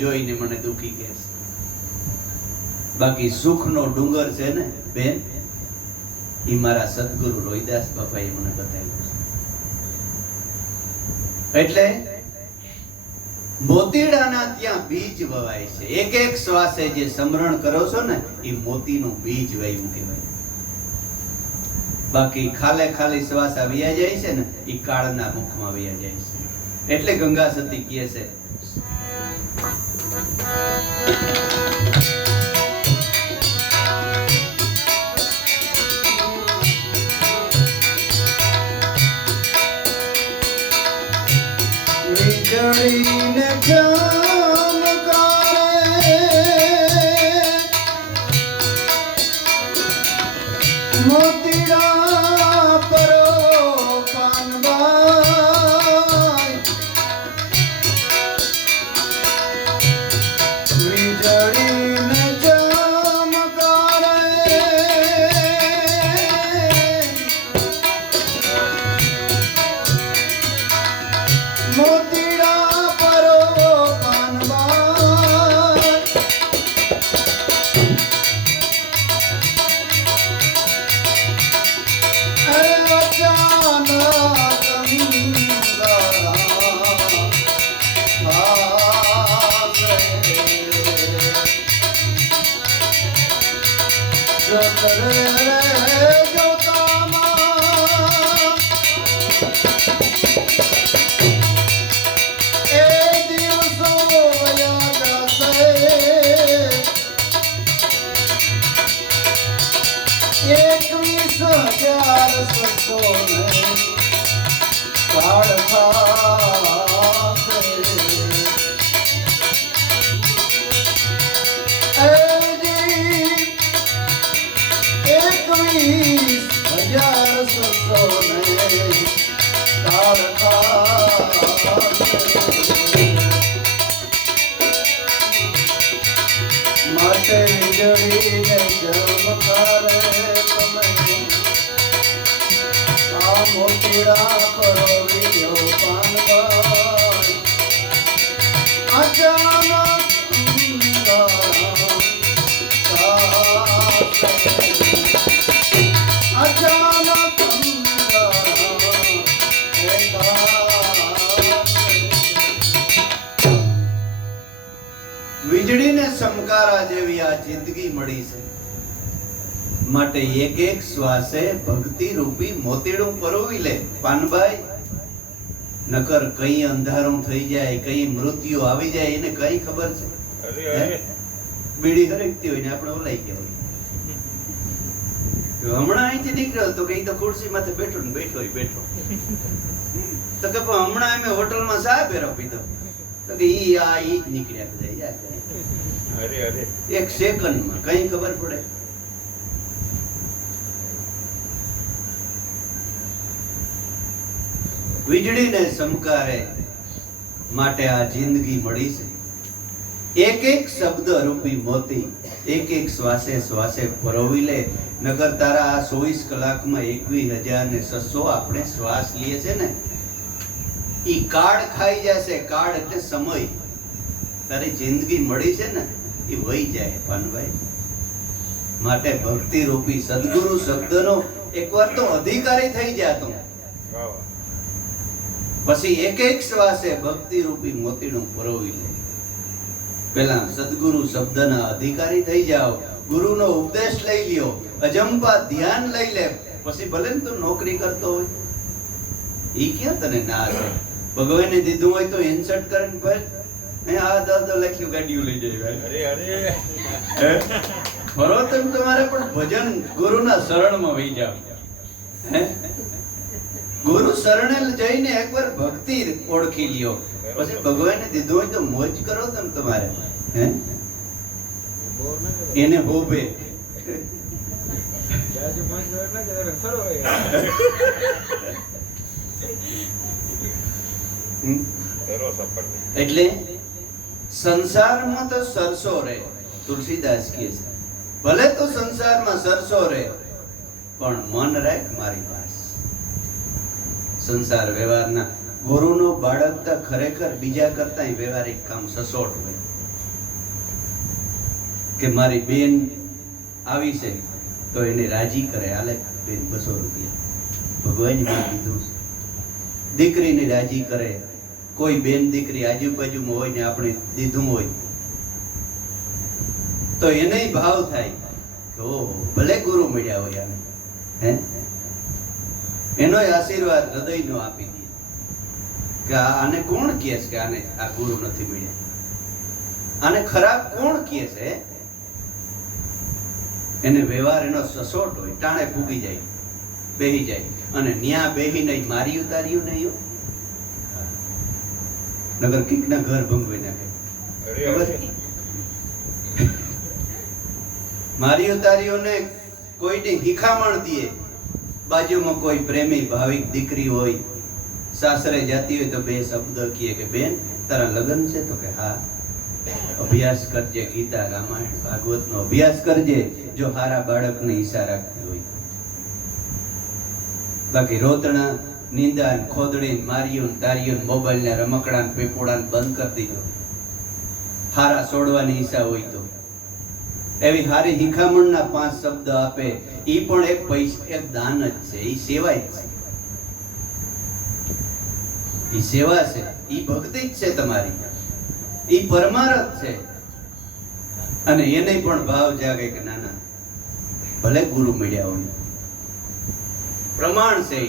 જોઈને મને દુખી કહે છે. બાકી સુખનો ડુંગર છે ને બેન, એ મારા સદગુરુ રોહિદાસ બાપાએ મને બતાવ્યું છે. એટલે મોતીડાના ત્યાં બીજ વવાય છે. એક એક શ્વાસે જે સમરણ કરો છો ને એ મોતીનું બીજ વાવ્યું કહેવાય. બાકી ખાલે ખાલી શ્વાસ આવ્યા જાય છે ને એ કાળના મુખમાં આવ્યા જાય છે. એટલે ગંગા સતી કહે છે વીજળીને ચમકારે મોતીડા પરો પાનબાઈ, વીજળીને ચમકારે મોતીડા પરો પાનબાઈ, અચાનક માટે વીજળીને ચમકારે તમે આ મોતીડા કરો વિયો પાનબાઈ, અચાનક વીજળીને સમકારા જેવી આ જિંદગી મળી છે. માટે એક એક શ્વાસે ભક્તિ રૂપી મોતીડું પરોવી લે પાનબાઈ. નકર કઈ અંધારું થઈ જાય, કઈ મૃત્યુ આવી જાય એને કઈ ખબર છે? બીડી હરકતી હોય ને આપણે ઓલાઈ ગયા હોય. હમણાં અહીંથી નીકળ્યો તો કઈ તો ખુરશી માથે બેઠો ને બેઠો તો કે હમણાં અમે હોટલમાં ચા ફેરો પીધો તો કે ઈ જ નીકળ્યા બધા. એક સેકન્ડમાં કઈ ખબર પડે? વીજળીને સમકારે માટે આ જિંદગી મળી છે. એક એક શબ્દ રૂપી મોતી એક એક શ્વાસે શ્વાસે પરોવી લે. નગર તારા આ 24 કલાકમાં 21,600 આપણે શ્વાસ લઈએ છે ને ઈ કાળ ખાઈ જશે. કાળ એટલે સમય. તારી જિંદગી મળી છે ને એ વહી જાય પાનભાઈ. માટે ભક્તિ રૂપી સદગુરુ શબ્દનો એકવાર તો અધિકારી થઈ જા તું. પછી એક એક શ્વાસે ભક્તિ રૂપી મોતીનું પરોવી લે. પેલા સદગુરુ શબ્દના અધિકારી થઈ જાઓ. ગુરુનો ઉપદેશ લઈ લ્યો. અજંપા ધ્યાન લઈ લે. પછી ભલે ને તું નોકરી કરતો હોય ઈ ક્યાં તને ના છે? ભગવાને દીધું હોય તો ઇન્સર્ટ કરીને ભાઈ આ 10 લાખ ગાડીઓ લઈ જાય. ફરો તેમ તમારે પણ ભજન ગુરુના શરણમાં વહી જાવ. ગુરુ શરણે જઈને એકવાર ભક્તિ ઓળખી લ્યો. પછી ભગવાને દીધું હોય તો મોજ કરો તેમ તમારે. એને હોબે એટલે સંસારમાં તો સરસો રહે. તુલસીદાસ કહે છે ભલે તો સંસારમાં સરસો રહે પણ મન રાખ મારી પાસે. સંસાર વ્યવહારના ગુરુનો બાળક તો ખરેખર બીજા કરતા વ્યવહારિક કામ સસોટ હોય. કે મારી બેન આવી છે તો એને રાજી કરે, હાલે બેન 200 રૂપિયા ભગવાને મને કીધું છે. દીકરીને રાજી કરે, કોઈ બેન દીકરી આજુબાજુમાં હોય ને આપણે દીધું હોય તો એને ભાવ થાય કે ઓહો ભલે ગુરુ મળ્યા હોય આને, હે એનો આશીર્વાદ હૃદયનો આપી દે કે આને કોણ કહે છે કે આને આ ગુરુ નથી મળ્યા, આને ખરાબ કોણ કહે છે. એને વ્યવહાર એનો સસોટ હોય, ટાણે ફૂગી જાય, બેહી જાય અને ન્યા બેહી નહીં મારી ઉતાર્યું નહીં નગર કીક ના ઘર ભંગવી નાખે. મારી ઉતારીઓને કોઈને હિખામણ દે, બાજુમાં કોઈ પ્રેમી ભાવિક દીકરી હોય, સાસરે જાતી હોય તો 2 શબ્દ કહે કે બેન તારા લગ્ન છે તો કે હા, અભ્યાસ કરજે, ગીતા રામાયણ ભાગવતનો અભ્યાસ કરજે જો હારા બાળકને ઈચ્છા રાખતી હોય. બાકી રોતણા નિંદા ખોદડી માર્યું તાર્યું મોબાઈલ ને રમકડા પેપોડા બંધ કરી દીધો. હારા છોડવાની ઈચ્છા હોય તો એવી હારી હિખામણના 5 શબ્દ આપે, ઈ પણ એક પૈસા એક દાન જ છે, ઈ સેવા જ છે, ઈ સેવા છે, ઈ ભક્તિ જ છે તમારી, ઈ પરમારથ છે. અને એને પણ ભાવ જાગે કે ના ના ભલે ગુરુ મળ્યા હોય, પ્રમાણ છે.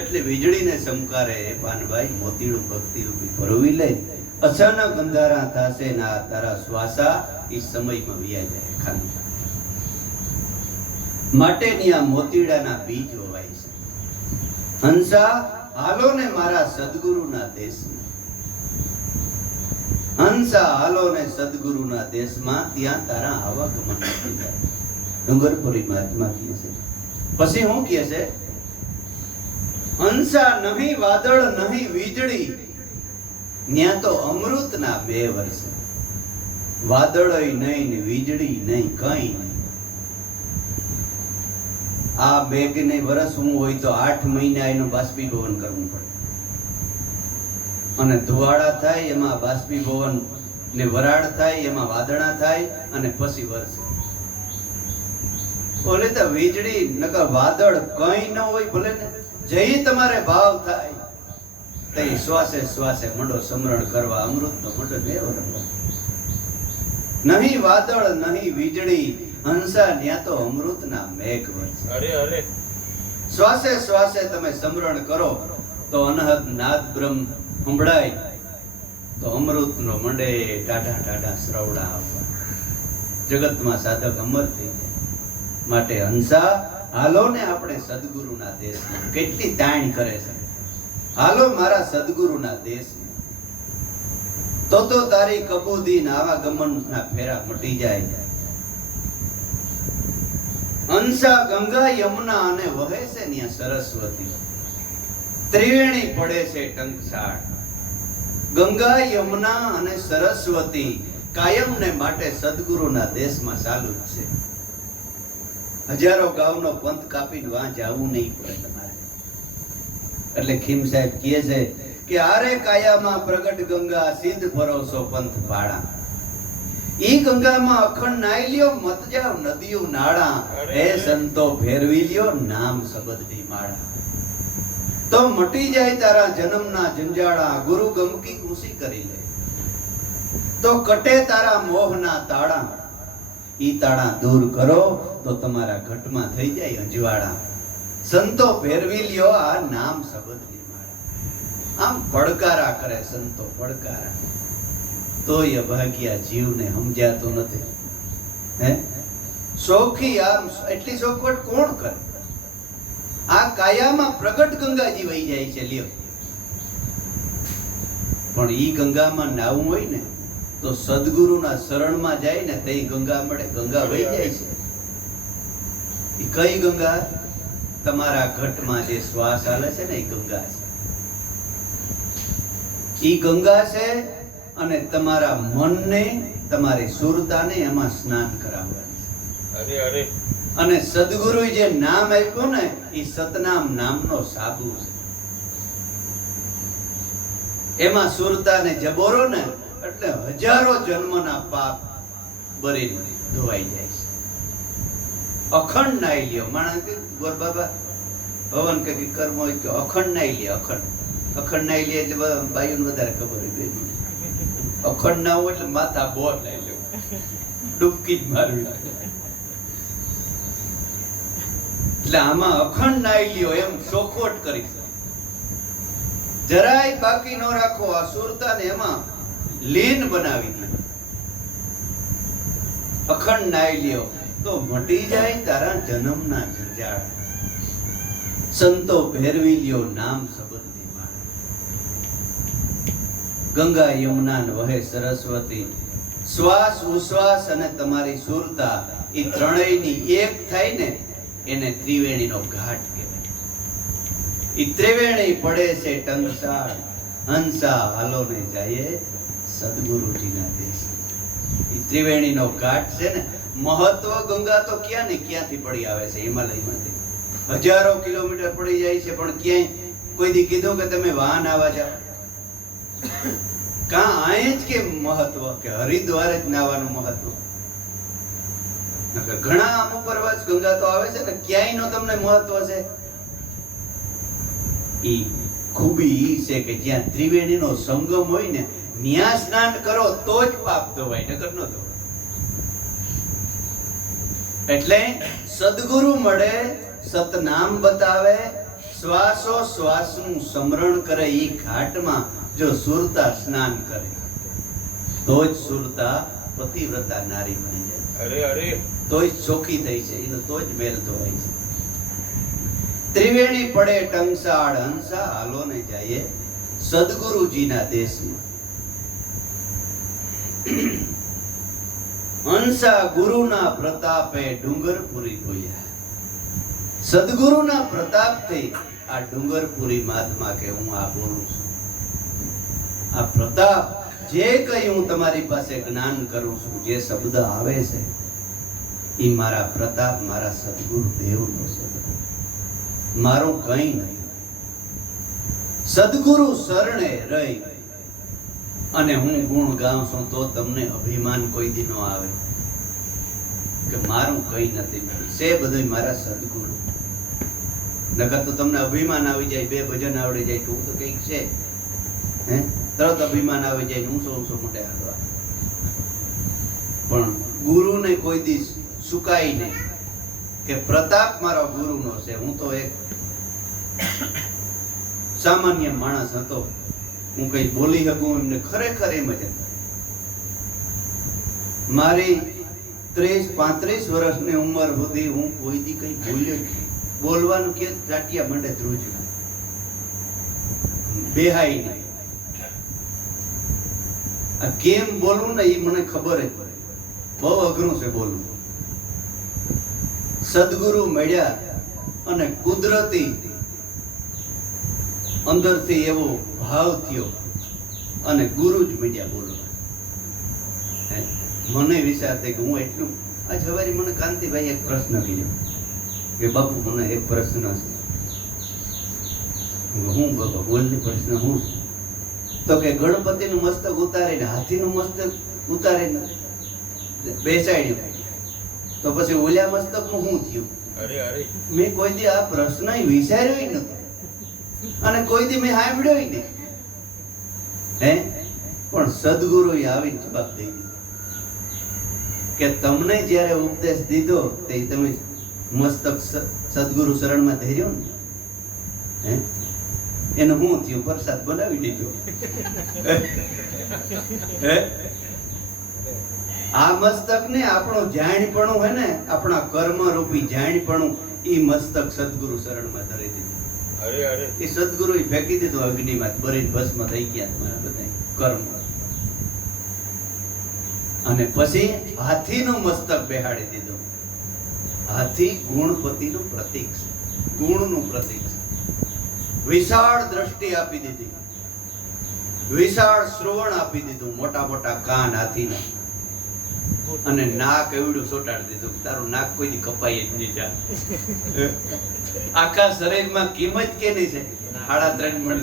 એટલે વીજળીને સમકારે પાનભાઈ મોતીડું ભક્તિ રૂપી પરોવી લે, અચાનક અંધારા થાશે ના તારા શ્વાસા ઈ સમયમાં વિયા જાય ખાલી. માટે ની આ મોતીડાના બીજ વવાય છે. હંસા હાલો ને મારા સદગુરુના દેશમાં, હંસા હાલો ને સદગુરુના દેશમાં, ત્યાં તારા આવાગમન થઈ જાય. ડુંગરપુરી મહાત્મા કહે છે. પછી હું કહે છે હંસા નહીં વાદળ નહીં વીજળી, ન્યા તો અમૃતના 2 વર્ષ, વાદળય નહીં ને વીજળી નહીં, કઈ નહીં. આ 2 વર્ષ હું હોય તો 8 મહિના એનું બાષ્પીભવન કરવું પડે, અને ધુવાડા થાય એમાં બાષ્પીભવન ને વરાળ થાય એમાં વાદળા થાય અને પછી વરસે. ઓલે તો વીજળી નકર વાદળ કઈ ન હોય ભલે ને જઈ તમારે ભાવ થાય તે શ્વાસે શ્વાસે મંડો સમરણ કરવા, અમૃતનો મંડો લેવો. નહીં વાદળ નહીં વીજળી, હંસા ન્યા તો અમૃતના મેઘ વરસે. અરે અરે શ્વાસે શ્વાસે તમે સમરણ કરો તો અનહદ નાદ બ્રહ્મ સંભળાય, તો અમૃતનો મંડે ટાઢા ટાઢા શ્રવડા આવવા, જગતમાં સાધક અમર થઈ જાય. માટે હંસા હાલો ને આપણે સદગુરુના દેશમાં. કેટલી તાણ કરે છે, હાલો મારા સદગુરુના દેશમાં, તો તારી કબૂદીન આવાગમનના ફેરા મટી જાય. હંસા ગંગા યમુના અને વહે છે ત્યાં સરસ્વતી, ત્રિવેણી પડે છે ટંકસાળ. ગંગા યમુના અને સરસ્વતી કાયમને માટે સદગુરુના દેશમાં ચાલુ જ છે. હજારો ગામનો પંથ કાપીને વાં જવું નહીં પડે તમારે. એટલે ખીમ સાહેબ કહે છે કે આરે કાયામાં પ્રગટ ગંગા, સિદ્ધ ભરોસો પંથ પાડા. ઈ ગંગામાં અખંડ નાઈ લ્યો, મત જાવ નદીઓ નાળા, હે સંતો ફેરવી લ્યો નામ શબ્દની માળા. તો મટી જાય તારા જન્મના જંજાળા, ગુરુ ગમકી કૃષિ કરી લે તો કટે તારા મોહના તાળા. ઈ તાળા દૂર કરો તો તમારા ઘટમાં થઈ જાય અંજવાળા. સંતો ફેરવી લ્યો આ નામ શબ્દની માળા. આમ પડકારા કરે સંતો, પડકારા. તોય અભાગ્યા જીવને સમજાતો નથી. હે સોખી આમ એટલી સોખવટ કોણ કરે? આ કાયામાં પ્રગટ ગંગાજી વહી જાય છે લ્યો, પણ ઈ ગંગામાં નાવું હોય ને તો સદગુરુના શરણમાં જાય ને તે ગંગા મળે. ગંગા વહી જાય છે. ઈ કઈ ગંગા? તમારા ઘટમાં જે શ્વાસ હાલે છે ને એ ગંગા છે. ઈ ગંગા છે અને તમારા મનને, તમારી સુરતાને એમાં સ્નાન કરાવવાનું. અરે અરે અને સદગુરુએ જે નામ આપ્યું ને એ સતનામ નામનો સાબુ છે. એમાં સુરતાને જબોરો ને એટલે હજારો જન્મના પાપ બરીને ધોવાઈ જાય છે. અખંડ નાઈ લ્યો. માણસ ગોર બાબા હવન કે કર્મ હોય કે અખંડ નાઈ લે. અખંડ નાઈ લે એટલે બાયુને વધારે ખબર હોય. બેન અખંડ ના હોય એટલે માથા બોર નાઈ લે, ડૂબકી જ મારવી લાગે. એટલે આમાં અખંડ નાઈ લ્યો એમ ચોખવટ કરી છે. જરાય બાકી ન રાખો. આ સુરતાને એમાં લીન બનાવી દીધું. અખંડ નાઈ લ્યો તો મટી જાય તારા જન્મના ઝંઝાળ. સંતો ભેરવી લ્યો નામ સંબંધી માળ. ગંગા યમુના વહે સરસ્વતી, શ્વાસ ઉશ્વાસ અને તમારી સુરતા એ ત્રણેયની એક થાય ને એને ત્રિવેણીનો ઘાટ કહેવાય. ઈ ત્રિવેણી પડે છે ટંકસાળ, હંસા હાલો ને જાય સદગુરુજીના દેશ. ઈ ત્રિવેણીનો ઘાટ છે ને, મહત્વ ગંગા તો ક્યાં ને ક્યાંથી પડી આવે છે, હિમાલયમાંથી હજારો કિલોમીટર પડી જાય છે. પણ ક્યાંય કોઈ દી કીધું કે તમે વાહન આવવા જાઓ? કાં આય જ કે મહત્વ કે હરિદ્વારે જ નાવાનું મહત્વ. ઘણા અમુક પ્રવાસ ગંગા તો આવે છે ને, ક્યાંય નો તમને મહત્વ છે. ઈ ખૂબી ઈ છે કે જ્યાં ત્રિવેણીનો સંગમ હોય ને ન્યા સ્નાન કરો તો જ પાપ ધોવાય, નકર ન ધોવાય. એટલે સદગુરુ મળે, સતનામ બતાવે, શ્વાસો શ્વાસનું સ્મરણ કરે. ઈ ઘાટમાં જો સુરતા સ્નાન કરે તો જ સુરતા પતિવ્રતા નારી બની જાય. તો જ ચોખ્ખી થઈ છે, એનો તો જ મેલ ધોવાય છે. ત્રિવેણી પડે ટંકસાળ, હંસા હાલો ને જાય સદગુરુજીના દેશમાં. હંસા ગુરુના પ્રતાપે ડુંગરપુરી બોલ્યા. સદગુરુના પ્રતાપથી આ ડુંગરપુરી મહાત્મા કે હું આ બોલું છું. આ પ્રતાપ જે કઈ હું તમારી પાસે જ્ઞાન કરું છું, જે શબ્દ આવે છે એ મારા પ્રતાપ, મારા સદગુરુ દેવનો છે. મારું કઈ નહીં. સદગુરુ શરણે રહી અને હું ગુણ ગાઉં છું તો તમને અભિમાન કોઈ દી નો આવે કે મારું કઈ નથી, છે બધું મારા સદગુરુ. નકર તો તમને અભિમાન આવી જાય, બે ભજન આવડી જાય કે હું તો કઈક છે, હે તરત અભિમાન આવી જાય, ઊંચો ઊંચો મોટે હાલવા. પણ ગુરુને કોઈ દી સુકાય નહીં કે પ્રતાપ મારો ગુરુનો છે. હું તો એક સામાન્ય માણસ હતો, હું કઈ બોલી શકું એમને ખરેખર એમ જ. મારી 30-35 વર્ષની ઉંમર સુધી હું કોઈ દી કઈ બોલ્યો જ નહીં. બોલવાનું કે ચાટિયા મંડે ધ્રુજ બેહાઈ નહીં. આ કેમ બોલવું ને એ મને ખબર જ પડે. બહુ અઘરું છે બોલવું. સદગુરુ મળ્યા અને કુદરતી અંદરથી એવો ભાવ થયો અને ગુરુ જ મળ્યા બોલવા. મને વિચાર થાય કે હું એટલું. આજ સવારે મને કાંતિભાઈ એક પ્રશ્ન કર્યો કે બાપુ મને એક પ્રશ્ન છે. હું બાપા બોલની પ્રશ્ન હું છે? તો કે ગણપતિનું મસ્તક ઉતારીને હાથીનું મસ્તક ઉતારીને બેસાડ્યું તો પછી ઓલ્યા મસ્તકનું શું થયું? મેં કોઈ દી આ પ્રશ્ન વિચાર્યો નથી અને કોઈ દી મેં સાંભળ્યો નહીં. હે પણ સદગુરુએ આવીને જવાબ દઈ દીધો કે તમને જ્યારે ઉપદેશ દીધો તે તમે મસ્તક સદગુરુ શરણમાં ધર્યો ને, હે એનું શું થયું? પ્રસાદ બનાવી દેજો. આ મસ્તક ને આપણું જાણપણું હે ને, આપણા કર્મ રૂપી જાણપણું ઈ મસ્તક સદગુરુ શરણમાં ધરી દીધું. એ સદગુરુ ફેંકી દીધું અગ્નિમાં, બરીને ભસ્મ થઈ ગયા મારા બધા કર્મ. અને પછી હાથીનું મસ્તક બેહાડી દીધું. હાથી ગુણપતિનું પ્રતીક છે, ગુણનું પ્રતીક છે. વિશાળ દ્રષ્ટિ આપી દીધી, વિશાળ શ્રવણ આપી દીધું, મોટા મોટા કાન હાથીના અને નાક એવડું સોટાડી દીધું. તારું નાક કોઈ દી કપાય જ નહીં જા. આખા શરીરમાં કિંમત કેની છે? 3.5 મણ.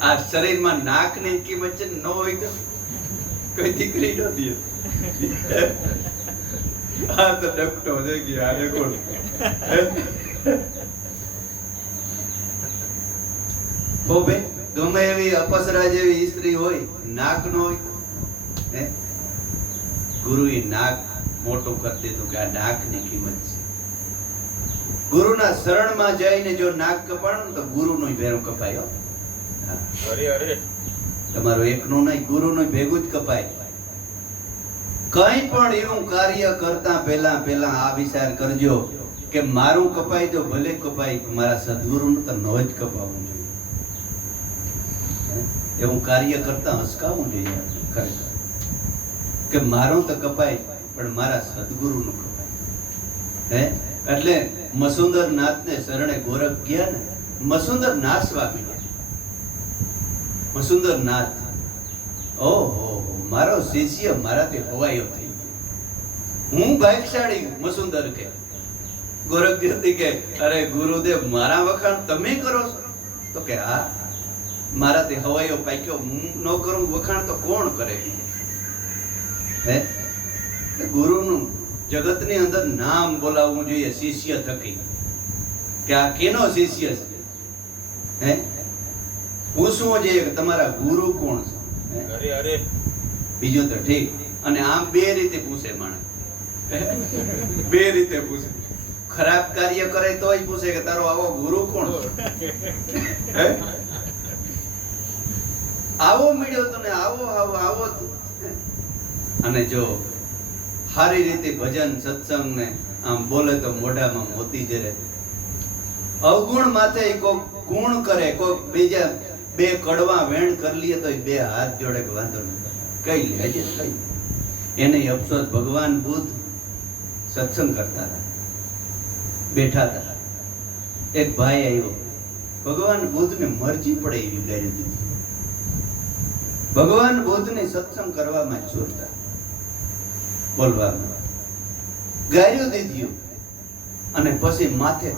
આ શરીરમાં નાકની કિંમત છે, ન હોય તો કોઈ દીકરી નો દે આ તો ડકટો છે કે આને કોણ બોબે ગમે એવી અપસરા જેવી સ્ત્રી હોય નાક નો હોય હે ગુરુએ નાક મોટું કરી દીધું કે આ નાકની કિંમત છે. ગુરુના શરણમાં જઈને જો નાક કપાણું તો ગુરુનું ભેરું કપાય. અરે અરે તમારું એકનું નહીં ગુરુનું ભેગું જ કપાય. કઈ પણ એવું કાર્ય કરતા પહેલા આ વિચાર કરજો કે મારું કપાય તો ભલે કપાય, મારા સદગુરુનું તો ન જ કપાવવું જોઈએ. એવું કાર્ય કરતા હસકાવું જોઈએ ખરેખર કે મારું તો કપાય પણ મારા સદગુરુનું કપાય. હે એટલે મસુંદર નાથને શરણે ગોરખ ગયા ને, મસુંદર નાથ સ્વામી, મસુંદર નાથ, ઓહો મારો શિષ્ય મારાથી હવાયો થઈ ગયો. હું ભાગ્યશાળી મસુંદર કે ગોરખ કે અરે ગુરુદેવ મારા વખાણ તમે કરો છો? તો કે હા મારાથી હવાયો પાક્યો, હું ન કરું વખાણ તો કોણ કરે? હે ગુરુનું જગતની અંદર નામ બોલાવવું જોઈએ શિષ્ય થકી કે આ કેનો શિષ્ય છે. હે પૂછવું જોઈએ કે તમારા ગુરુ કોણ છે. અરે અરે બીજું તો ઠીક, અને આમ બે રીતે પૂછે માણસ, બે રીતે પૂછે. ખરાબ કાર્ય કરે તોય પૂછે કે તારો આવો ગુરુ કોણ છે. હે આવો મળ્યો તને, આવો આવો આવો. અને જો સારી રીતે ભજન સત્સંગ ને આમ બોલે તો મોઢામાં મોતી જરે. અવગુણ માથે કોક ગુણ કરે, કોક બીજા બે કડવા વેણ કરી લઈએ તો બે હાથ જોડે કે વાંધો નહીં કઈ લેજે કઈ. એને અફસોસ ભગવાન બુદ્ધ સત્સંગ કરતા હતા, બેઠા હતા. એક ભાઈ આવ્યો, ભગવાન બુદ્ધને મરજી પડે એવી ગારી દીધી. ભગવાન બુદ્ધને સત્સંગ કરવામાં જ જોરતા બોલવામાં ગાર્યું દીધું અને પછી માથે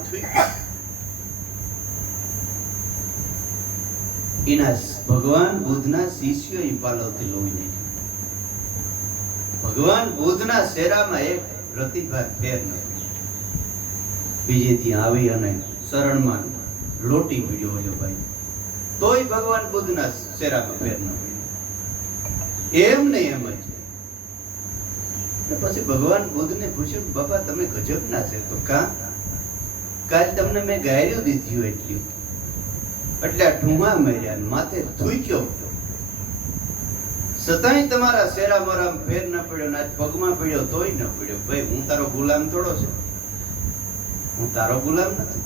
એના ભગવાન બુદ્ધના શિષ્યો પાલવથી લોહી નાખ્યું. ભગવાન બુદ્ધના શેરામાં એક પ્રતિભા ફેર નથી. બીજેથી આવી અને શરણમાં લોટી પીડ્યો હોય ભાઈ, તોય ભગવાન બુદ્ધના શેરામાં ફેર ન પડ્યો. એમ નહીં એમ જ. પછી ભગવાન બુદ્ધને પૂછ્યું બાપા તમે ગજબના છે. તો કાલ તમને મેં ગાયરું દીધું એટલું એટલે આ ઠુમા માર્યા માથે થૂક્યો, છતાંય તમારા શેરા મારા ફેર ન પડ્યો ને આજ પગમાં પડ્યો તોય ન પડ્યો. ભાઈ હું તારો ગુલામ થોડો છે, હું તારો ગુલામ નથી,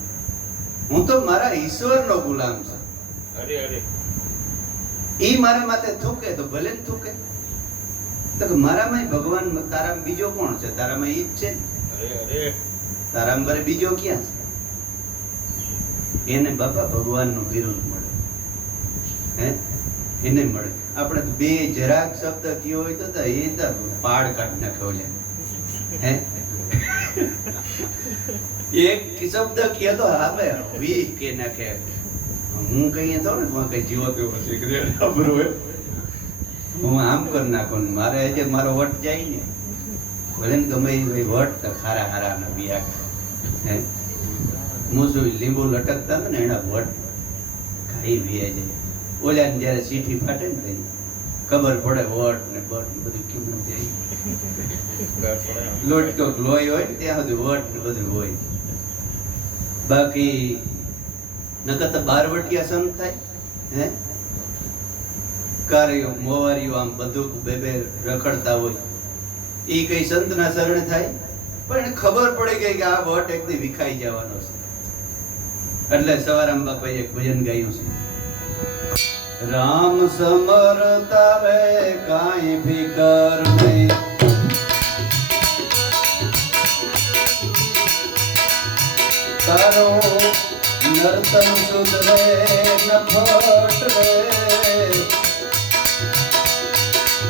હું તો મારા ઈશ્વરનો ગુલામ છું. અરે અરે ઈ મારા માથે થૂકે તો ભલે ને થૂકે. તો મારામાં ભગવાન, તારામાં બીજો કોણ છે? તારામાં ઈ જ છે. અરે અરે તારામાં બરે બીજો ક્યાં છે? એને બાપા ભગવાનનું બિરુદ મળે. હે એને મળે. આપણે તો બે જરાક શબ્દ કયો હોય તો એ તો પાડ કાઢ નાખે. ઓલે હે એક શબ્દ કયો તો હવે વી કે નાખે. હું કહીએ તો ને કઈ જીવો તેવો છે, હું આમ કરી નાખું ને મારે જે મારો વટ જાય ને ભલે ને ગમે એ વટ તો ખારા હારા ના બિયા. હે મુસું લીંબુ લટકતા હતા ને એના વટ ખાઈ વ્યા જાય. ઓલા જયારે સીઠી ફાટે ને ખબર પડે વટ ને બટ ને બધું કેવું જાય. લોટકો લોહી હોય ને ત્યાં સુધી વટ ને બધું હોય. બાકી નકર તો બારવટિયા સંત થાય. હે કાર્યો મોવારીઓ આમ બધું બે બે રખડતા હોય, એ કઈ સંતના શરણે થાય? પણ એને ખબર પડી ગઈ કે આ વટ એકદી વિખાઈ જવાનો છે. એટલે સવારામ બાપાએ એક ભજન ગાયું છે, રામ સમર તારે કાંઈ ફિકર નહીં, તારો નર્તન સુધરે ન ફટ રે,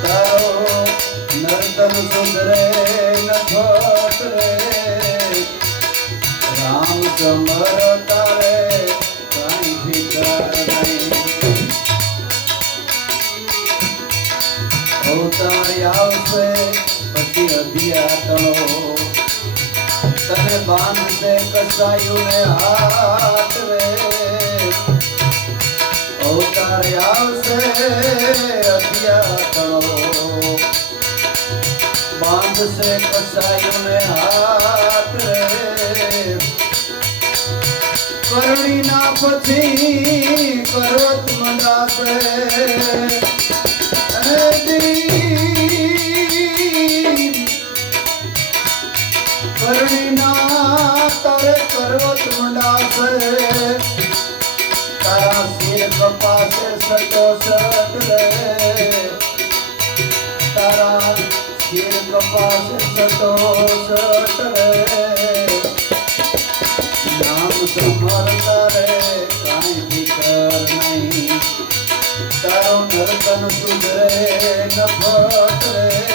તારો નર્તન સુધરે ન ફટ રે, રામ સમર તારે કાંઈ ફિકર નહીં. ઓ અવતારી આવશે પછી અધિયાતણો તને બાંધશે કસાયુને હાથ રે અવતારી આવશે અધિયાતણો બાંધશે કસાયુને હાથ રે કરણીના પછી કરવત મંડાશે કરણીના તારે કરવત મંડાશે તારા શિર કપાશે સટો સટ રે તારા શિર કપાશે સટો સટ રે નામ સંભાળતા રે કાંઈ ફિકર નહીં તારો નર્તન સુધરે નફટ રે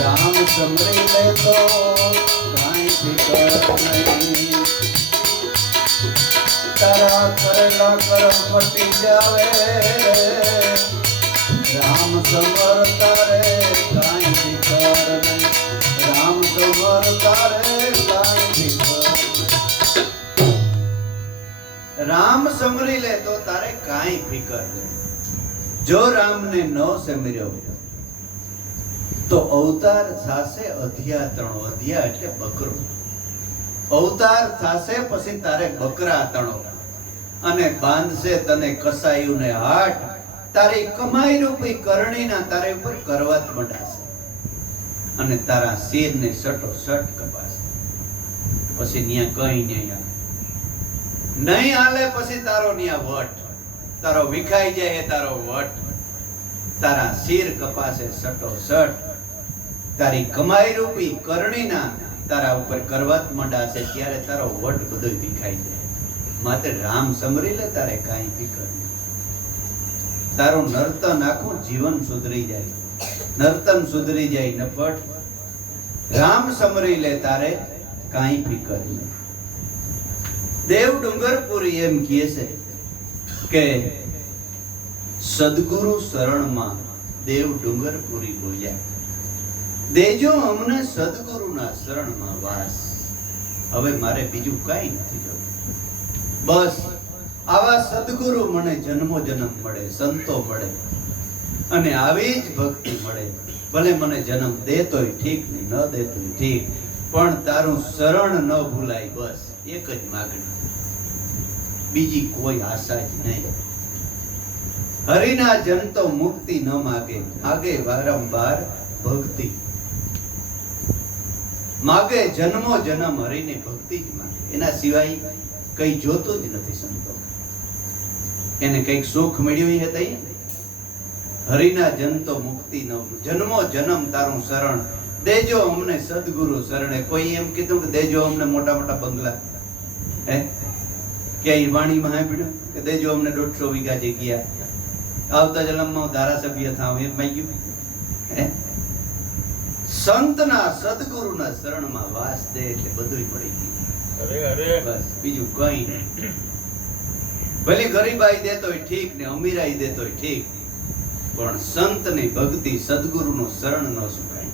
રામ સમરી લે તો કાંઈ ફિકર નહીં તારા કરેલા કરમ મટી જાવે રામ સમરતા રે કાંઈ ફિકર નહીં રામ સમરતા રે કાંઈ ફિકર રામ સમરી લે તો તારે કાંઈ ફિકર નહીં જો રામને ન સમર્યો તો અવતાર થાશે અધિયાતણો અધિયા એટલે બકરો અવતાર થાશે પછી તારે બકરા તણો અને બાંધશે તને કસાયુને હાટ તારી કમાઈ રૂપી કરણીના તારે ઉપર કરવત મંડાશે અને તારા શિરને સટો સટ કપાશે પછી ન્યા કઈ નહીં નહીં હાલે પછી તારો ન્યા વટ તારો વિખાઈ જાય તારો વટ તારા શિર કપાશે સટો સટ તારી કમાઈ રૂપી કરણીના તારા ઉપર કરવત મંડાશે ત્યારે તારો વટ બધો વિખાઈ જાય માત્ર રામ સમરી લે તારે કાંઈ ફિકર નહીં તારું નર્તન આખું જીવન સુધરી જાય નર્તન સુધરી જાય નપટ રામ સમરી લે તારે કાંઈ ફિકર નહીં દેવ ડુંગરપુરી એમ કહે છે કે સદગુરુ શરણમાં દેવ ડુંગરપુરી બોલ્યા દેજો અમને સદગુરુના શરણમાં વાસ હવે મારે બીજું કાંઈ નથી જોતું બસ આવા સદગુરુ મને જન્મો જન્મ મળે સંતો મળે અને આવી જ ભક્તિ મળે ભલે મને જન્મ દેતોય ઠીક નહીં ન દેતોય ઠીક પણ તારું શરણ ન ભૂલાય બસ એક જ માગણી બીજી કોઈ આશા જ નહીં હરિના જન તો મુક્તિ ન માગે માગે વારંવાર ભક્તિ માગે જન્મો જન્મ હરિની ભક્તિ જ માગે એના સિવાય કઈ જોતો જ નથી સંતો એને કઈક સુખ મળ્યું એ તઈ હરિના જન તો મુક્તિ ન જન્મો જન્મ તારું શરણ દેજો અમને સદગુરુ શરણે કોઈ એમ કીધું કે દેજો અમને મોટા મોટા બંગલા હે ક્યાંય વાણીમાં સાંભળ્યું કે દેજો અમને 150 વીઘા જગ્યા આવતા જન્મમાં હું ધારાસભ્ય થાવ એમ માંગ્યું હે સંતના સદગુરુના શરણમાં વાસ દે એટલે બધું મળી ગયું અરે અરે બસ બીજું કઈ નહીં ભલે ગરીબાઈ દેતોય ઠીક ને અમીરાઈ દેતોય ઠીક પણ સંતની ભક્તિ સદગુરુનું શરણ ન સુકાય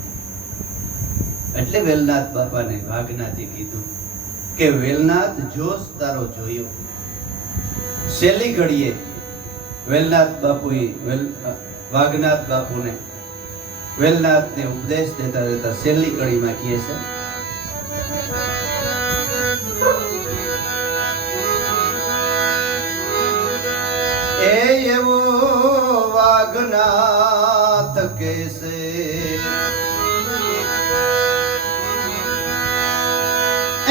એટલે વેલનાથ બાપાને વાઘનાથે કીધું કે વેલનાથ જોશ તારો જોયો છેલ્લી ઘડીએ વેલનાથ બાપુએ વાઘનાથ બાપુને વેલનાથને ઉપદેશ દેતા દેતા છેલ્લી કડીમાં કહે છે એ એવો વાઘનાથ કેસે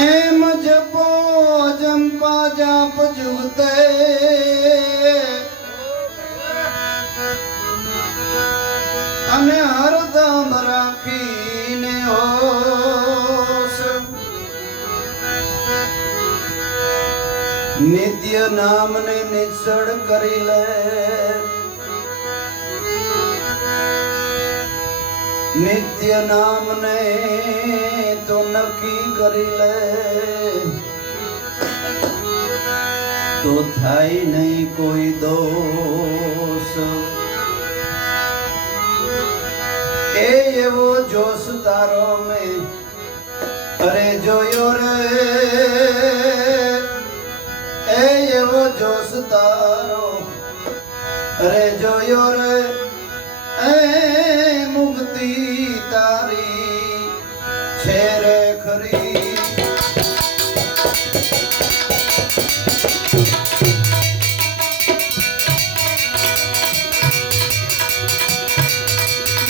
એમ જપો જંપા જાપ જુગતે અને હરદમ રાખીને હોશ નિત્ય નામને નિસળ કરી લે નિત્ય નામને તો નક્કી કરી લે તો થાય નહીં કોઈ દોષ जोश तारो में अरे जोयो रे ए वो जोश तारो अरे जोयो रे ए मुक्ति तारी छेरे खरी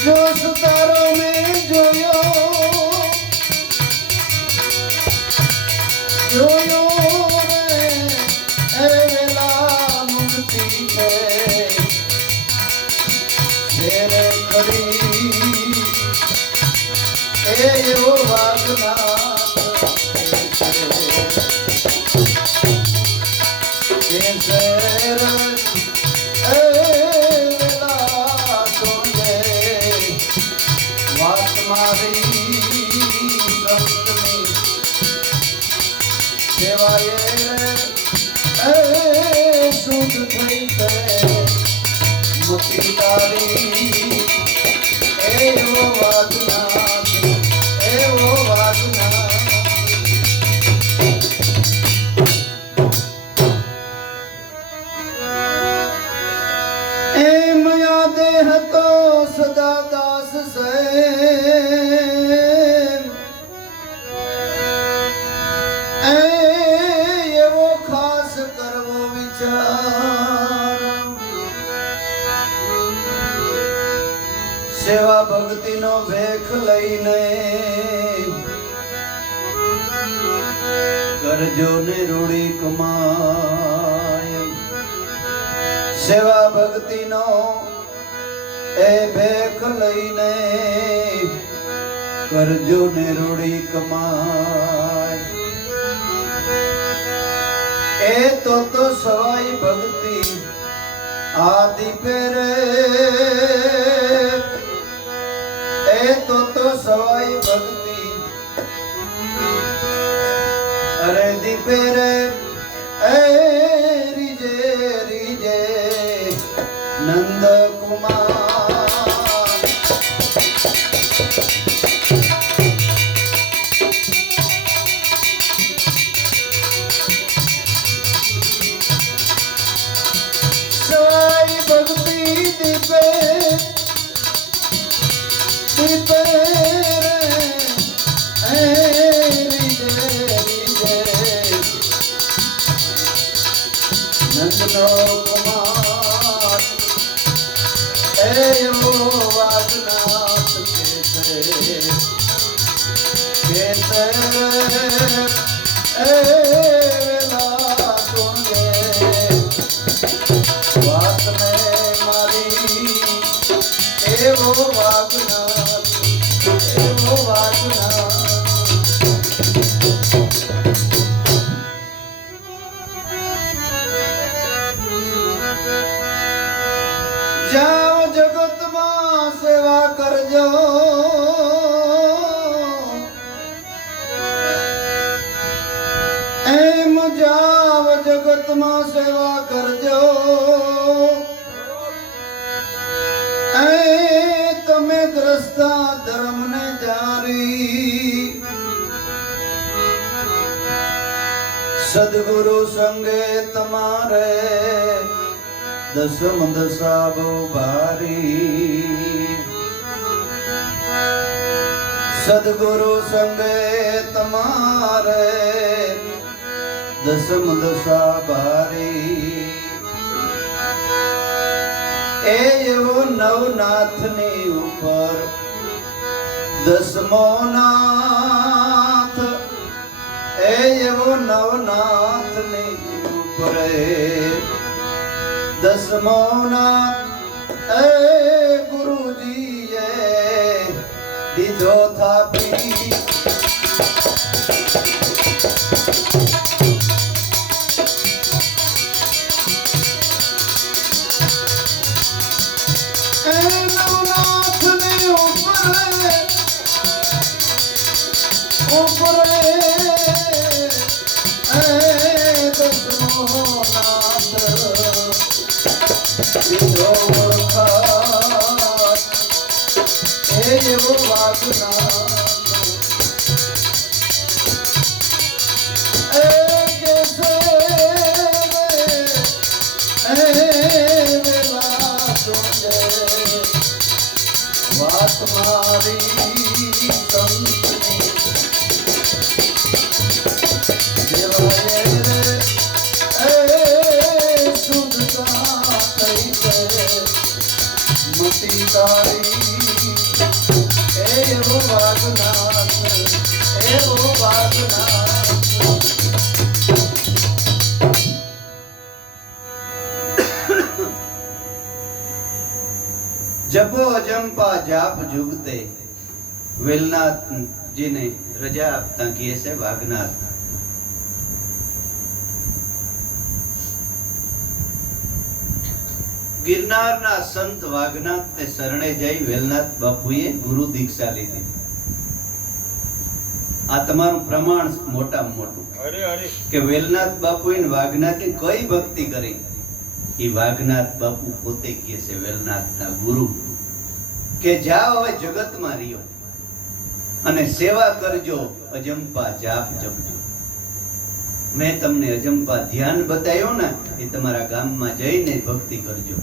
जोश तारो में जोयो जोयो रे ए वेला मुक्ति के छेरे खरी ए यो वागना देह तो सदा दास से ये वो खास करवो विचार सेवा भक्ति नो भेख लईने करजो ने रूड़ी कमाए सेवा भक्ति नो ए भेख लईने करजो ने रूड़ी कमाए ए तो सवाई भक्ति आदि पेरे ए तो सवाई भक्ति अरे दीपे रे ए रिजे नंद कुमार सवाई भक्ति दीपे दीपे नंदनो कुमार ए वो वागनाथ केते ए वेला तुंगे बात में मारी ए वो वागनाथ ए वो वागनाथ जाओ जगत मां सेवा करजो एम जाओ जगत मां सेवा करजो ए तमे ग्रस्ता धर्म ने जारी सदगुरु संगे तमारे दसम दसाबो भारी सदगुरु संगे तमारे दसम दशा भारी ए वो नवनाथ ने ऊपर दसमो नाथ ए वो नवनाथ ने ऊपर दसमो नाथ ए गुरुजी ये दीदो था पी એવો વાગના વાત મારી મતી તારી એવો વાગનાથ એવો વાગનાથ જપો અજંપા જાપ જુગતે વેલનાથજીને રજા આપતા કહે છે વાગનાથ ગિરનારના સંત વાગનાથને શરણે જઈ વેલનાથ બાપુએ ગુરુ દીક્ષા લીધી. આ તમારું પ્રમાણ મોટામાં મોટું અરે અરે કે વેલનાથ બાપુએ વાગનાથે કઈ ભક્તિ કરી. એ વાગનાથ બાપુ પોતે કહે છે વેલનાથના ગુરુ કે જાઓ હવે જગતમાં રહ્યો અને સેવા કરજો, અજંપા જાપ જપજો. મેં તમને અજંપા ધ્યાન બતાવ્યો ને એ તમારા ગામમાં જઈને ભક્તિ કરજો,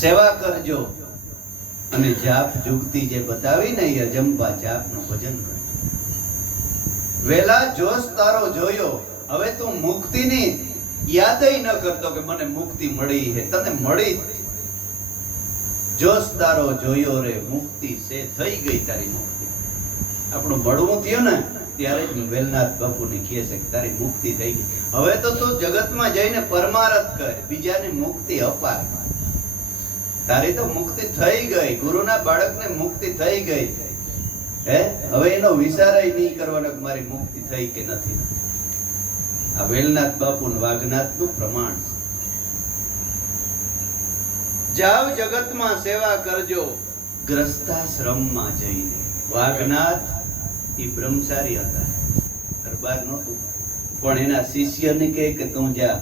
સેવા કરજો અને જાપ જુગતી જે બતાવી ને એ અજંપા જાપનું ભજન કરજો. વેલા જોશ તારો જોયો, હવે તું મુક્તિની યાદય ન કરતો કે મને મુક્તિ મળી છે, તને મળી. જોશ તારો જોયો રે મુક્તિ છે, થઈ ગઈ તારી મુક્તિ. આપણું મળવું થયું ને ત્યારે જ વેલનાથ બાપુને કહે છે કે તારી મુક્તિ થઈ ગઈ. હવે તો તું જગતમાં જઈને પરમારથ કર, બીજાને મુક્તિ અપાર. તારી તો મુક્તિ થઈ ગઈ, ગુરુના બાળકને મુક્તિ થઈ ગઈ. હે હવે એનો વિચારય નહીં કરવાનો કે મારી મુક્તિ થઈ કે નથી. આ વેલનાથ બાપુ વાગનાથનું પ્રમાણ છે. જાવ જગતમાં સેવા કરજો, ગ્રસ્તાશ્રમમાં જઈને. વાગનાથ એ બ્રહ્મચારી હતા, દરબાર નહોતું, પણ એના શિષ્યને કહે કે તું જા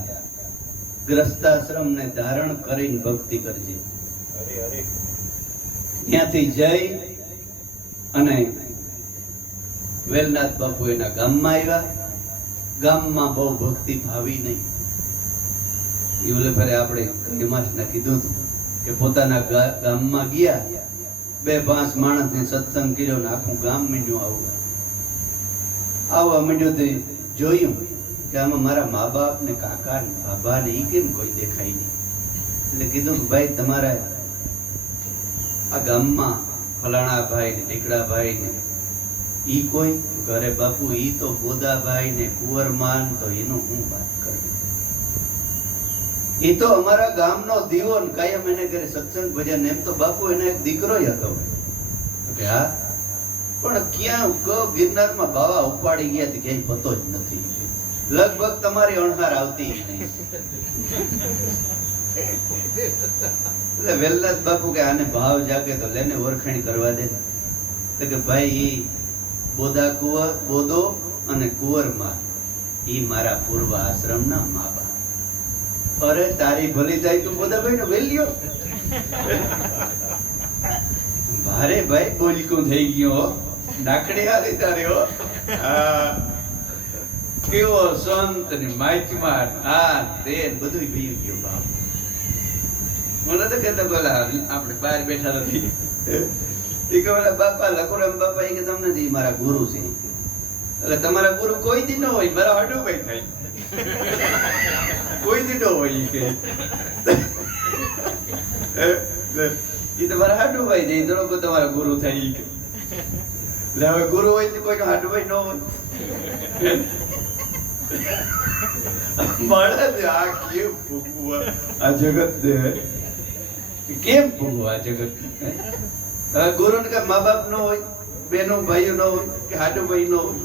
ગ્રસ્તાશ્રમને ધારણ કરીને ભક્તિ કરજે. અરે અરે ત્યાંથી જઈ અને વેલનાથ બાપુ એના ગામમાં આવ્યા. ગામમાં બહુ ભક્તિ ભાવી નહીં. એવું ફરે આપણે કીધું હતું કે પોતાના ગામમાં ગયા, 2-5 માણસને સત્સંગ કર્યો ને આખું ગામ માંડ્યું આવવા માંડ્યું. તે જોયું કે આમાં મારા મા બાપ ને કાકા ને બાબા ને ઈ કેમ કોઈ દેખાય નહીં. એટલે કીધું કે ભાઈ તમારા આ ગામમાં ફલાણા ભાઈ ને ટીકડા ભાઈ ને ઈ કોઈ? ઘરે બાપુ ઈ તો ગોદાભાઈ ને કુંવરમાન, તો એનું હું વાત કરું. એ તો અમારા ગામનો દીવો ને કાયમ એને ઘરે સત્સંગ ભજન. એમ તો બાપુ એને એક દીકરો હતો. કે હા, પણ ક્યાં ગિરનારમાં બાવા ઉપાડી ગયા તે ક્યાંય પતો જ નથી. લગભગ તમારી અણહાર આવતી નહીં. એટલે વેલનાથ બાપુ કે આને ભાવ જાગે તો લેને ઓળખાણ કરવા દે. તો કે ભાઈ બોદો અને કુંવરમાં ઈ મારા પૂર્વ આશ્રમના મા બાપ. અરે તારી ભલી થાય તું બોદાભાઈ નો વેલ્યો. ભારે ભાઈ બોલકું થઈ ગયો, ડાકડી હાલી તારે હો. કેવો સંત ને માઇકમાં આ તે બધું ભી ગયું બાપ. મને તો કહેતા બોલા આપણે બહાર બેઠા નથી. એ કે ઓલા બાપા લખુરામ બાપા એ કે તમને નથી, મારા ગુરુ છે. એટલે તમારા ગુરુ કોઈ દી ન હોય, મારા હાડુભાઈ થાય. કોઈ દી ન હોય કે એ તમારા હાડુભાઈ જાય, તો તમારા ગુરુ થાય કે. એટલે હવે ગુરુ હોય તો કોઈ હાડુભાઈ ન હોય. આ કેમ ભૂગવું આ જગત ને, કેમ ભૂગવું આ જગત. હવે ગુરુ ને મા બાપ નો હોય, બેનો ભાઈઓ નો હોય કે હાડુભાઈ નો હોય.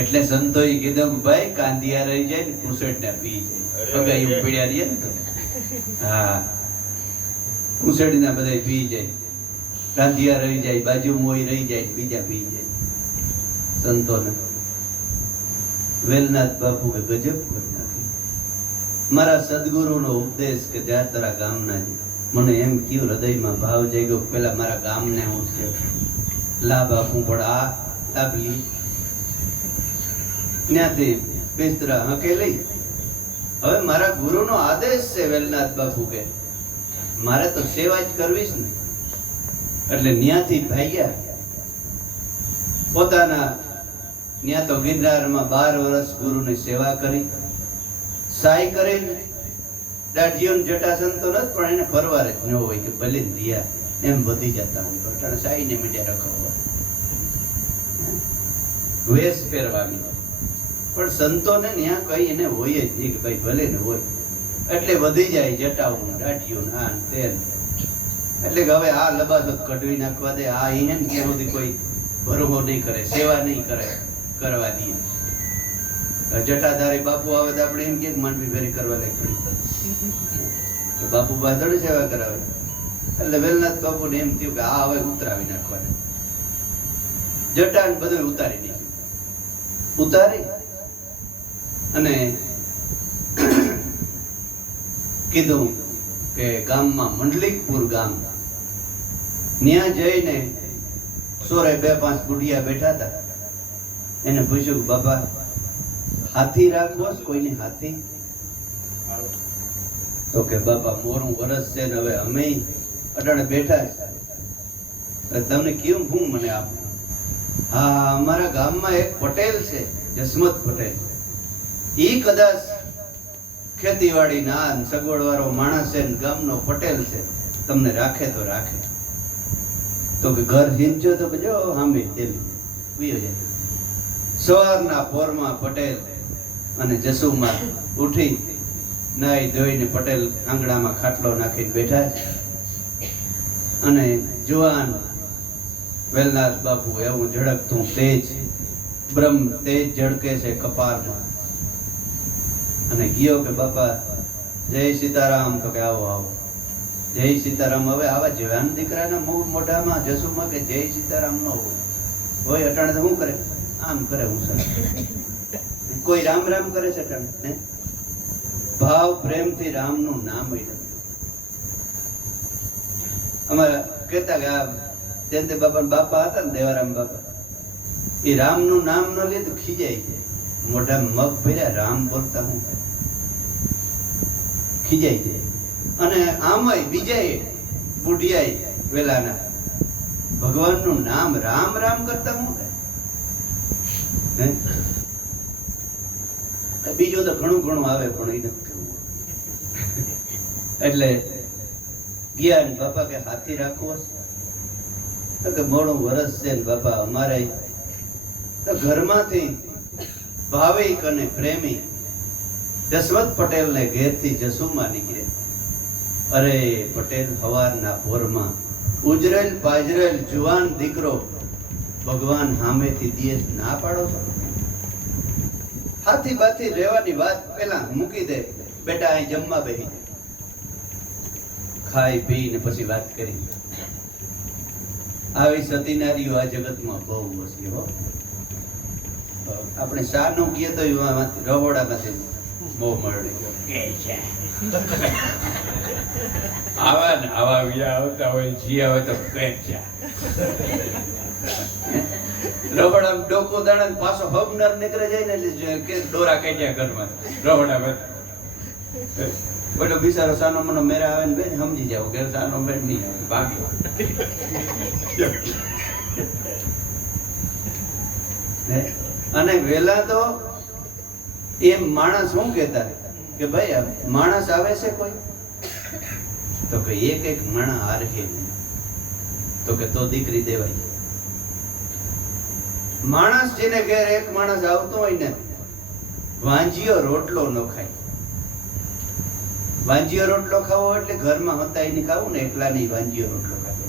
એટલે સંતોએ કીધું ભાઈ કાંદિયા રહી જાય ને કુસેટ ને પી જાય. પગાયું પડ્યા રહીએ ને તો હા કુસેટ ના બધા પી જાય, કાંદિયા રહી જાય, બાજુ મોઈ રહી જાય, બીજા પી જાય. સંતોને વેલનાથ બાપુ કે ગજબ કરી નાખી. મારા સદગુરુ નો ઉપદેશ કે જ્યાં તારા ગામના મને એમ કયું હૃદયમાં ભાવ જાગ્યો, પેલા મારા ગામને હું છે લાભ આપું, પણ આ લાભ લી ત્યાંથી બિસ્તરા હકેલી. હવે મારા ગુરુનો આદેશ છે વેલનાથ બાપુ કે મારે તો સેવા જ કરવી જ ને, એટલે ત્યાંથી ભાગ્યા. પોતાના ત્યાં તો ગિરનારમાં 12 વર્ષ ગુરુની સેવા કરી, સાઈ કરીને દાઢીઓને જટા સંતો નથી, પણ એને પરવારે જ ન હોય કે ભલે રિયા એમ વધી જતા હોય, પણ સાઈને મીડિયા રખડવા વેશ પહેરવાની. પણ સંતોને ત્યાં કઈ એને હોય જ નહીં કે ભાઈ ભલે ને હોય, એટલે વધી જાય જટાઓ દાઢીઓ આ ને તે. એટલે કે હવે આ લબાસો કઢવી નાખવા દે, આ એને ક્યાં સુધી કોઈ ભરોહો નહીં કરે, સેવા નહીં કરે, કરવા દઈએ. જટાધારી બાપુ આવે તો આપણે એમ કે માંડવી ફેરી કરવા લાગી, બાપુ બાધડ સેવા કરાવે. એટલે વેલનાથ બાપુને એમ થયું કે આ હવે ઉતરાવી નાખવા દે. જટા ને બધું ઉતારી નાખ્યું. ઉતારી અને કીધું કે ગામમાં મંડલિકપુર ગામ, ત્યાં જઈને સોરે 2-5 બુઢિયા બેઠા હતા. એને પૂછ્યું કે બાપા હાથી રાખવો છે કોઈને? હાથી? તો કે બાપા મોરું વરસ છે ને હવે અમે અટાણે બેઠા છે, તમને કેવું હું મને આપું? હા, અમારા ગામમાં એક પટેલ છે, જસમત પટેલ, ઈ કદાચ ખેતીવાડી ના સગવડ વાળો માણસ છે, ગામનો પટેલ છે, તમને રાખે તો રાખે. તો કે ઘર હિંચો તો જો હામે દેવી વિયો જાય. સવારના પોરમાં પટેલ અને જસુમાં ઉઠી નાઈ ધોઈને પટેલ આંગણામાં ખાટલો નાખીને બેઠા છે. અને જુવાન વેલનાથ બાપુ એવું ઝડકતું તેજ બ્રહ્મ તેજ ઝડકે છે કપાળમાં. અને ગયો કે બાપા જય સીતારામ. તો કે આવો આવો જય સીતારામ. હવે આવા જવાન દીકરાના મોઢામાં જસુમાં કે જય સીતારામ ન હોય અટાણે તો શું કરે? આમ કરે. હું સર કોઈ રામ રામ કરે છે અટાણે? ભાવ પ્રેમથી રામનું નામ અમારા કહેતા કે આ જયંતિ બાપા હતા ને, દેવારામ બાપા, એ રામનું નામ ન લે તો ખીજાય, મોઢા મગ ભર્યા રામ બોલતા હું ખીજાઈ જાય. અને આમાંય બીજાએ બુઢિયાએ વેલાના ભગવાનનું નામ રામ રામ કરતા હું બીજું તો ઘણું ઘણું આવે પણ એ નથી કરવું. એટલે ગયા ને બાપા કે હાથી રાખવો છે? કે મોડું વરસ છે ને બાપા અમારે તો ઘરમાંથી ભાવિક અને પ્રેમી જસવંત પટેલ ને ઘેરથી જસુમાં નીકળે. અરે પટેલ હવારના ભોરમાં ઉજરેલ પાજરેલ જુવાન દીકરો ભગવાન સામેથી દિયેશ ના પાડો છો? હાથી બાથી રહેવાની વાત પેલા મૂકી દે, બેટા અહીં જમવા બેસી જાય, ખાઈ પી ને પછી વાત કરી. આવી સતી નારીઓ આ જગતમાં બહુ હશે હો. આપણે શાનું કીએ તો રહોડામાંથી બહુ મળી ગયો કે છે. આવા ને આવા વિયા આવતા હોય, જી આવે તો કે છે રહોડા ડોકો દાણા પાછો હબનર નીકળે જાય ને એટલે કે ડોરા કાઢ્યા ઘરમાં રહોડા. બોલો બિચારો સાનો મનો મેરા આવે ને બેન સમજી જાવ કે સાનો બેન નહીં આવે, ભાગ્યો. અને વેલા તો એમ માણસ શું કહેતા કે ભાઈ માણસ આવે છે કોઈ? તો કે એક માણસ હારહે નહીં. તો કે તો દીકરી દેવાય. માણસ જેને ઘેર એક માણસ આવતો હોય ને, વાંજીયો રોટલો ન ખાય. વાંજીયો રોટલો ખાવો એટલે ઘરમાં હતાઈ નહીં ખાવું ને, એકલા નહીં વાંજીયો રોટલો ખાતો.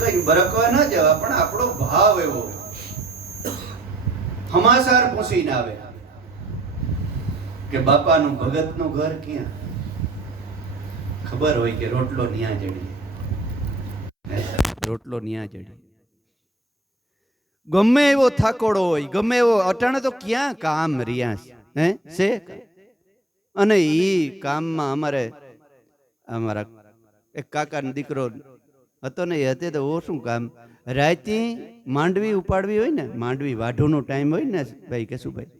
કઈ બરકવા ના જવા, પણ આપણો ભાવ એવો હમાસાર પૂછીને આવે કે બાપાનું ભગતનું ઘર ક્યાં? ખબર હોય કે રોટલો ન્યા જડી, રોટલો ન્યા જડી. ગમે એવો થાકોડો હોય, ગમે એવો અટાણે તો ક્યાં કામ રિયા છે અને એ કામમાં અમારા એક કાકાનો દીકરો હતો ને, એ હતી તો ઓ શું કામ રાતે માંડવી ઉપાડવી હોય ને, માંડવી વાઢોનો ટાઈમ હોય ને ભાઈ કેશુભાઈ,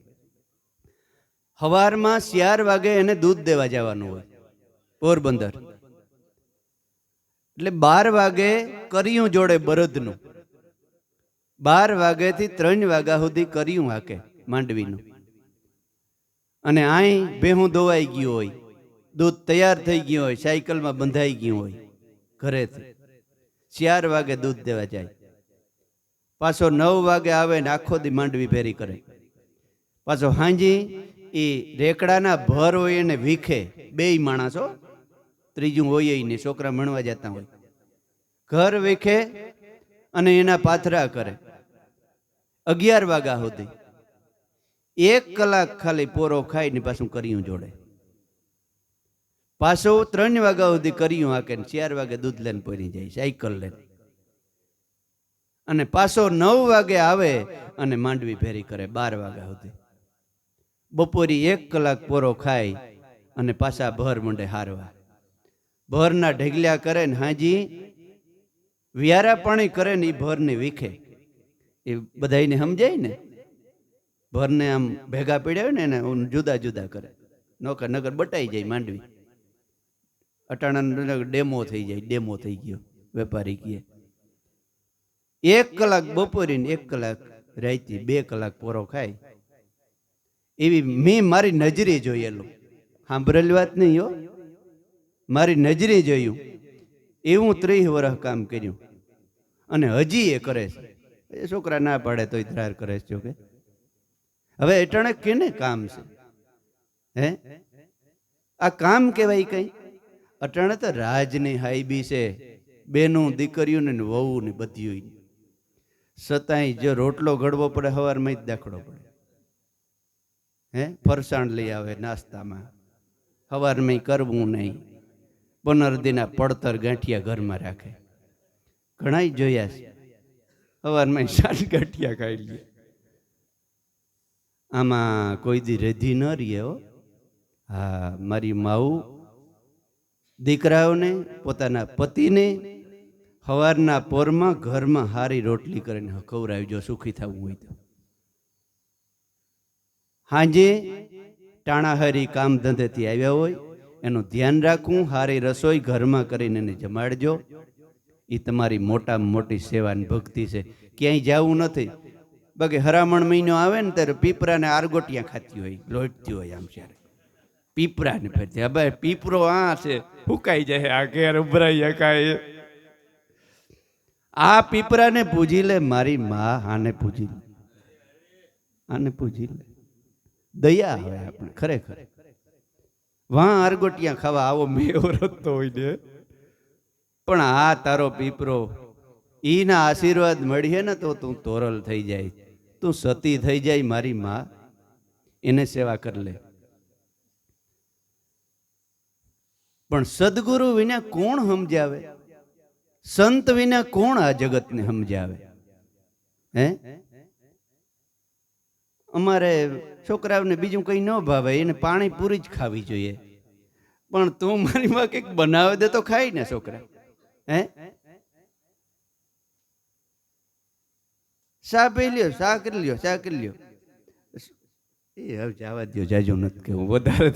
સવારમાં 4 વાગે એને દૂધ દેવા જવાનું હોય પોરબંદર, એટલે 12 વાગે કર્યું જોડે બળદનું, 12 વાગ્યાથી 3 વાગ્યા સુધી કર્યું હાકે માંડવીનું, અને આઈ ભેહું ધોવાઈ ગયું હોય, દૂધ તૈયાર થઈ ગયું હોય, સાયકલમાં બંધાઈ ગયું હોય, ઘરેથી 4 વાગે દૂધ દેવા જાય, પાછો 9 વાગે આવે ને આખો દી માંડવી ભેરી કરે, પાછો હાંજી એ રેકડાના ભર હોય એને વીખે, 2 માણસો, ત્રીજું હોય નહીં, છોકરા ભણવા જતા હોય, ઘર વીખે અને એના પાથરા કરે 11 વાગ્યા સુધી, 1 કલાક ખાલી પોરો ખાઈને પાછું કર્યું જોડે, પાછો 3 વાગ્યા સુધી કર્યું હાકે, 4 વાગે દૂધ લઈને પડી જાય સાયકલ લઈને, અને પાછો 9 વાગે આવે અને માંડવી ભેરી કરે 12 વાગ્યા સુધી, બપોરી 1 કલાક પોરો ખાય અને પાછા ભર મંડે હારવા, ભરના ઢગલ્યા કરે ને હાજી વ્યારા પાણી કરે ને, એ ભરને વીખે, એ બધાને સમજાય ને, ભરને આમ ભેગા પીડ્યા ને એને જુદા જુદા કરે, નોકર નગર બટાઈ જાય માંડવી, અટાણા ડેમો થઈ જાય, ડેમો થઈ ગયો વેપારી કીએ, 1 કલાક બપોરી ને 1 કલાક રાતી, 2 કલાક પોરો ખાય, એવી મેં મારી નજરે જોયેલું, સાંભળેલી વાત નહીં હો, મારી નજરે જોયું, એવું 30 વર્ષ કામ કર્યું, અને હજી એ કરે છે, એ છોકરા ના પાડે તો ધ્રાર કરે છે, જોકે હવે એટાણે કેને કામ છે, હે આ કામ કહેવાય કઈ? અટાણે તો રાજની હાઈબી છે, બેનું દીકરીઓ ને વહુ ને બધી, છતાંય જો રોટલો ઘડવો પડે સવારમાં જ દાખલો પડે, હે ફરસાણ લઈ આવે નાસ્તામાં, સવારમાં કરવું નહીં, 15 દીના પડતર ગાંઠિયા ઘરમાં રાખે, ઘણાય જોયા છે, સવારમાં 7 ગાંઠિયા ખાઈ લે, આમાં કોઈ દી રેધી ન રહીએ હો. હા, મારી માઉ દીકરાઓને પોતાના પતિને સવારના પોરમાં ઘરમાં હારી રોટલી કરીને ખવડાવજો, સુખી થવું હોય તો. હાંજે ટાણાહારી કામ ધંધેથી આવ્યા હોય એનું ધ્યાન રાખવું, હારી રસોઈ ઘરમાં કરીને એને જમાડજો, એ તમારી મોટામાં મોટી સેવા અને ભક્તિ છે. ક્યાંય જવું નથી, બાકી હરામણ મહિનો આવે ને ત્યારે પીપરાને આરગોટિયા ખાતી હોય, લોટતી હોય, આમ ત્યારે પીપરાને ફરતી, હવે પીપરો આ છે ફૂકાઈ જાય, આ ઘેર ઉભરાઈ શકાય, આ પીપરાને પૂજી લે મારી માં, આને પૂજી લે, આને પૂજી લે, દયા આવે આપણે ખરેખર. વાં આરગોટિયા ખાવા આવો મેવો રતો હોય ને, પણ આ તારો પીપરો, ઈના આશીર્વાદ મળીએ ને તો તું તોરલ થઈ જાય, તું સતી થઈ જાય મારી માં, એને સેવા કર લે. પણ સદગુરુ વિના કોણ સમજાવે? સંત વિના કોણ આ જગતને સમજાવે? હે અમારે છોકરાઓને બીજું કઈ ન ભાવે, એને પાણી પૂરી જ ખાવી જોઈએ, પણ તું મારી માં કંઈક બનાવે દે તો ખાય ને છોકરા. હે શા પી લ્યો, શા કરી લ્યો, શા કરી લ્યો, એ હવે જવા દો, જાજો નથી કેવું વધારે.